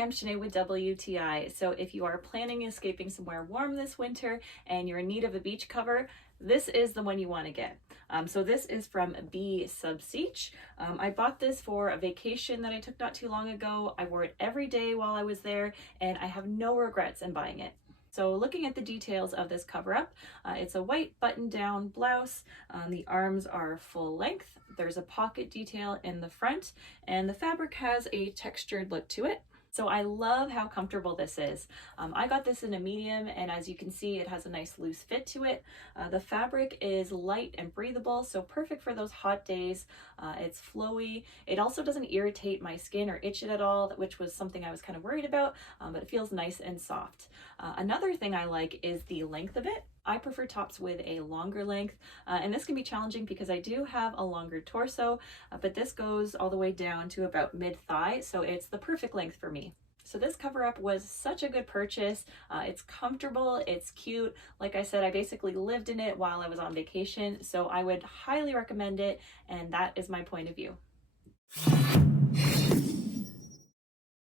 I'm Shanae with WTI. So if you are planning escaping somewhere warm this winter and you're in need of a beach cover, this is the one you want to get. So this is from Bsubseach. I bought this for a vacation that I took not too long ago. I wore it every day while I was there and I have no regrets in buying it. So looking at the details of this cover up, it's a white button-down blouse. The arms are full length. There's a pocket detail in the front and the fabric has a textured look to it. So I love how comfortable this is. I got this in a medium and as you can see it has a nice loose fit to it. The fabric is light and breathable, so perfect for those hot days. It's flowy. It also doesn't irritate my skin or itch it at all, which was something I was kind of worried about, but it feels nice and soft. Another thing I like is the length of it. I prefer tops with a longer length, and this can be challenging because I do have a longer torso, but this goes all the way down to about mid-thigh, so it's the perfect length for me. So this cover up was such a good purchase. It's comfortable, it's cute. Like I said, I basically lived in it while I was on vacation, so I would highly recommend it, and that is my point of view.